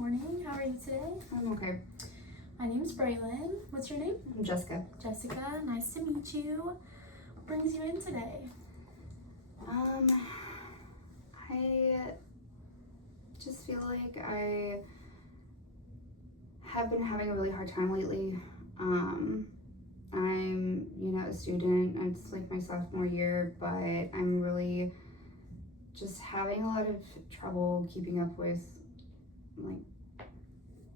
morning. How are you today? I'm okay. My name's Braylon. What's your name? I'm Jessica. Jessica. Nice to meet you. What brings you in today? I just feel like I have been having a really hard time lately. I'm, a student. It's like my sophomore year, but I'm really just having a lot of trouble keeping up with like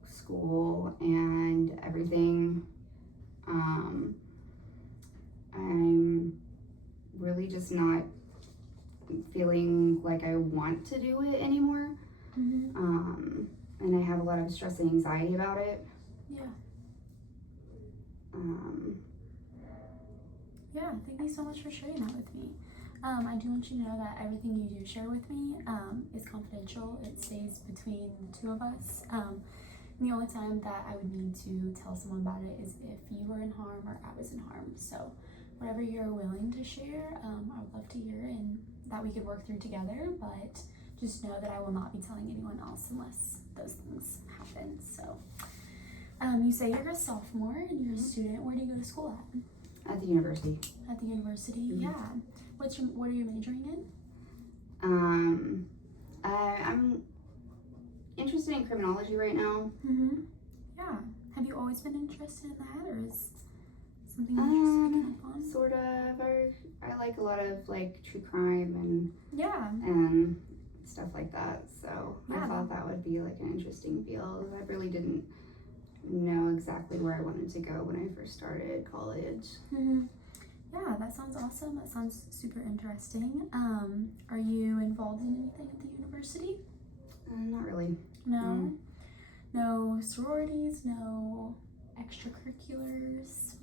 school and everything. I'm really just not feeling like I want to do it anymore. And I have a lot of stress and anxiety about it. Yeah. Thank you so much for sharing that with me. I do want you to know that everything you do share with me is confidential. It stays between the two of us. And the only time that I would need to tell someone about it is if you were in harm or I was in harm. So whatever you're willing to share, I would love to hear and that we could work through together, but just know that I will not be telling anyone else unless those things happen. So you say you're a sophomore and you're a student. Where do you go to school at? At the university. At the university, yeah. What are you majoring in? I'm interested in criminology right now. Yeah. Have you always been interested in that, or is something you're just picking up on? Sort of. I like a lot of like true crime and stuff like that. So I thought that would be like an interesting field. I really didn't know exactly where I wanted to go when I first started college. Yeah, that sounds awesome. That sounds super interesting. Are you involved in anything at the university? Not really. No? No sororities? No extracurriculars?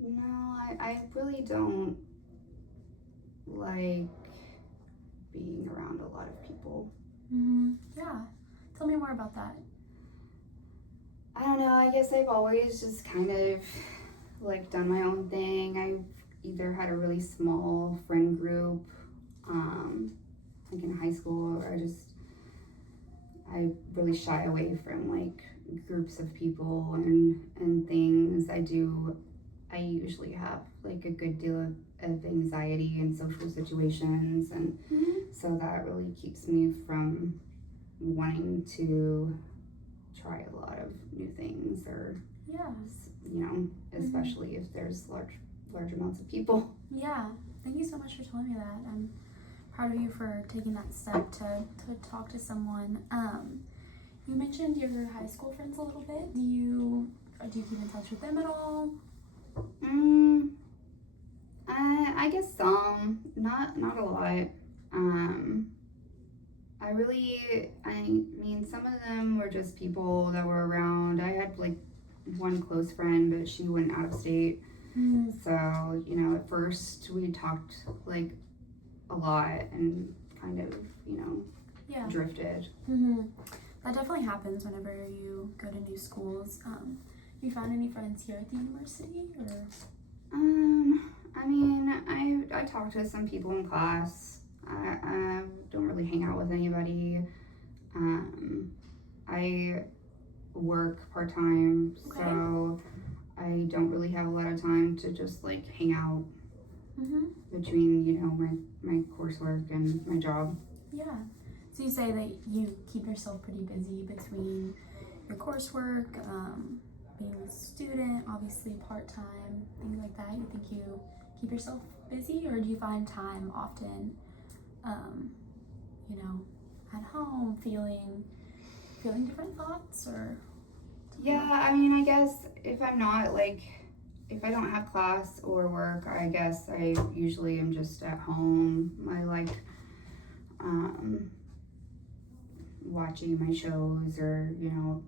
No, I really don't like being around a lot of people. Yeah. Tell me more about that. I don't know. I guess I've always just kind of like done my own thing. I've either had a really small friend group, like in high school, or I really shy away from like groups of people and things. I usually have like a good deal of anxiety in social situations, and so that really keeps me from wanting to try a lot of new things, or especially if there's large amounts of people. Yeah, thank you so much for telling me that. I'm proud of you for taking that step to talk to someone. You mentioned your high school friends a little bit. Do you keep in touch with them at all? I guess some, not a lot. I mean, some of them were just people that were around. I had like one close friend, but she went out of state. So, at first we talked like a lot and kind of, drifted. That definitely happens whenever you go to new schools. You found any friends here at the university, or? I mean, I talked to some people in class. I don't really hang out with anybody. I work part-time, so I don't really have a lot of time to just like hang out between, my coursework and my job. Yeah. So you say that you keep yourself pretty busy between your coursework, being a student, obviously part-time, things like that. You think you keep yourself busy, or do you find time often, at home feeling different thoughts, or? Yeah, I mean, I guess if I don't have class or work, I guess I usually am just at home. I like watching my shows, or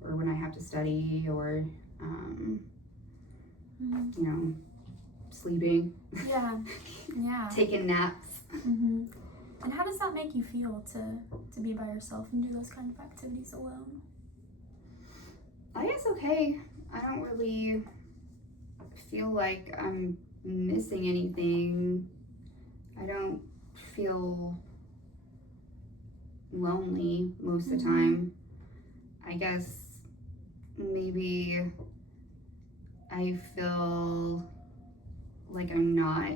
or when I have to study, or sleeping. Yeah. Taking naps. And how does that make you feel to be by yourself and do those kind of activities alone? I guess okay. I don't really feel like I'm missing anything. I don't feel lonely most of the time. I guess maybe I feel like I'm not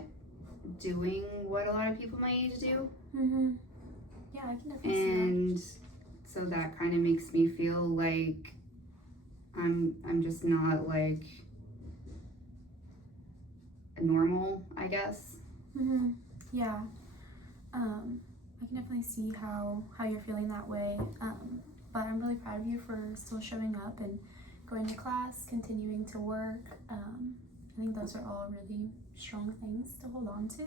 doing what a lot of people my age do. Mm-hmm. Yeah, I can definitely see And so that kind of makes me feel like I'm just not like normal, I guess. that. Mm-hmm. Yeah. I can definitely see how you're feeling that way. But I'm really proud of you for still showing up and going to class, continuing to work. I think those are all really strong things to hold on to.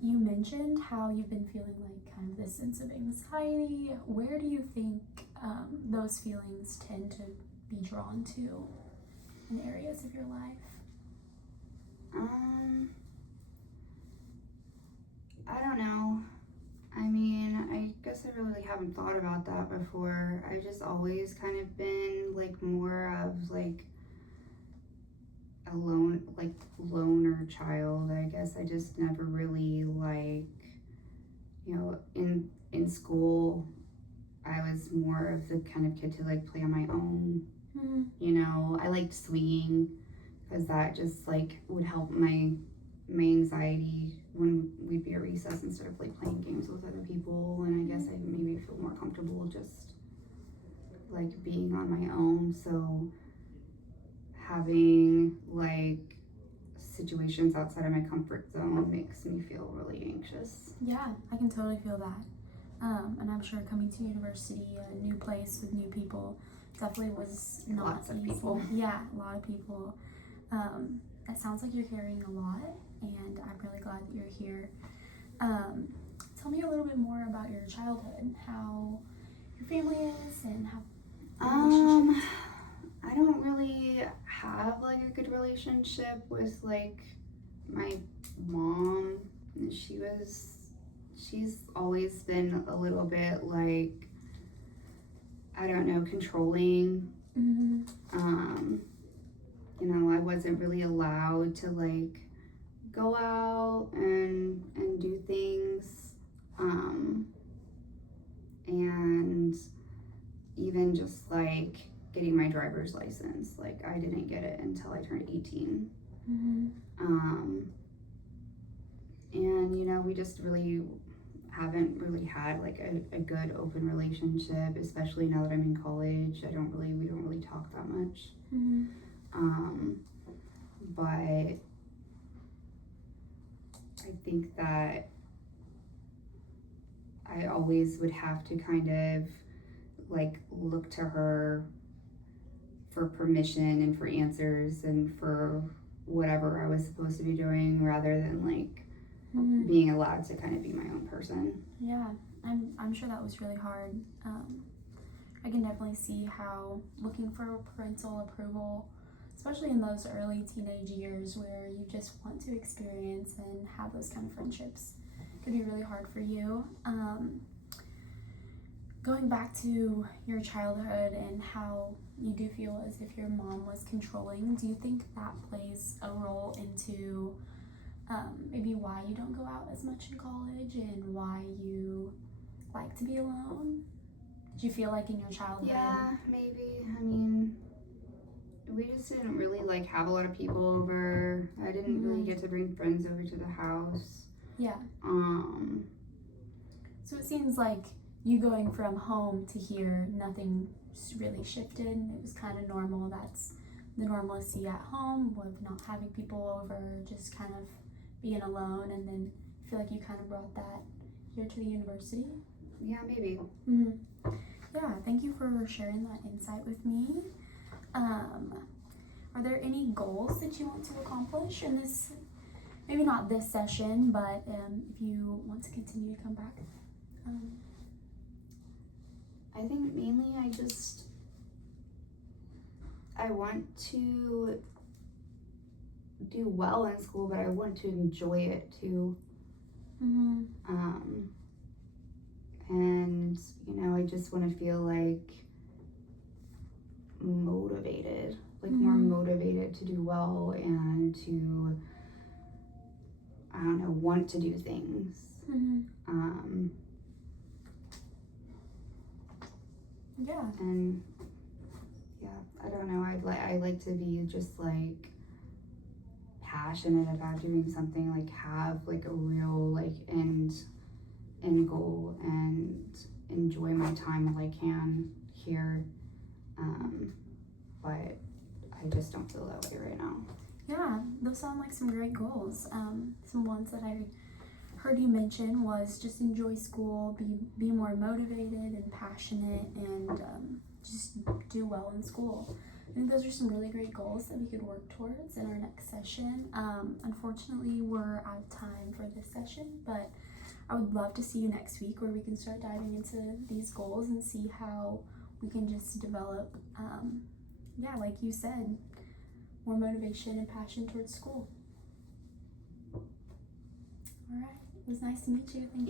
You mentioned how you've been feeling like kind of this sense of anxiety. Where do you think those feelings tend to be drawn to in areas of your life? I don't know. I mean, I guess I really haven't thought about that before. I just always kind of been like more of like a loner child. I guess I just never really like, you know, in school I was more of the kind of kid to like play on my own. Mm-hmm. You know, I liked swinging because that just like would help my anxiety when we'd be at recess instead of like playing games with other people. And I guess I maybe feel more comfortable just like being on my own. So having like situations outside of my comfort zone makes me feel really anxious. Yeah, I can totally feel that. And I'm sure coming to university, a new place with new people, definitely was not Lots of easy. people. Yeah, a lot of people. It sounds like you're carrying a lot, and I'm really glad that you're here. Tell me a little bit more about your childhood, how your family is, and how your relationship. I don't really have like a good relationship with like my mom. She's always been a little bit like, I don't know, controlling. Mm-hmm. You know, I wasn't really allowed to like go out and do things. And even just like getting my driver's license, like I didn't get it until I turned 18. Mm-hmm. And you know, we just really haven't really had like a good open relationship, especially now that I'm in college. We don't really talk that much. Mm-hmm. But I think that I always would have to kind of like look to her for permission and for answers and for whatever I was supposed to be doing, rather than like Mm-hmm. being allowed to kind of be my own person. Yeah, I'm sure that was really hard. I can definitely see how looking for parental approval, especially in those early teenage years where you just want to experience and have those kind of friendships, could be really hard for you. Going back to your childhood and how you do feel as if your mom was controlling, do you think that plays a role into maybe why you don't go out as much in college and why you like to be alone? Did you feel like in your childhood? Yeah, maybe. I mean, we just didn't really like have a lot of people over. I didn't really get to bring friends over to the house. Yeah. Um, So it seems like you going from home to here, nothing really shifted. It was kind of normal. That's the normalcy at home with not having people over, just kind of being alone, and then I feel like you kind of brought that here to the university. yeah, maybe. Mm-hmm. Yeah, thank you for sharing that insight with me. Are there any goals that you want to accomplish in this, maybe not this session, but if you want to continue to come back? I think mainly I want to do well in school, but I want to enjoy it too. Mm-hmm. And you know, I just want to feel like motivated, like more motivated to do well and to, I don't know, want to do things. Mm-hmm. Yeah. And yeah, I don't know. I like to be just like passionate about doing something, like have like a real like end goal and enjoy my time while I can here. But I just don't feel that way right now. Yeah, those sound like some great goals. Some ones that I heard you mention was just enjoy school, be more motivated and passionate, and just do well in school. I think those are some really great goals that we could work towards in our next session. Unfortunately, we're out of time for this session, but I would love to see you next week where we can start diving into these goals and see how we can just develop, like you said, more motivation and passion towards school. All right, it was nice to meet you. Thank you.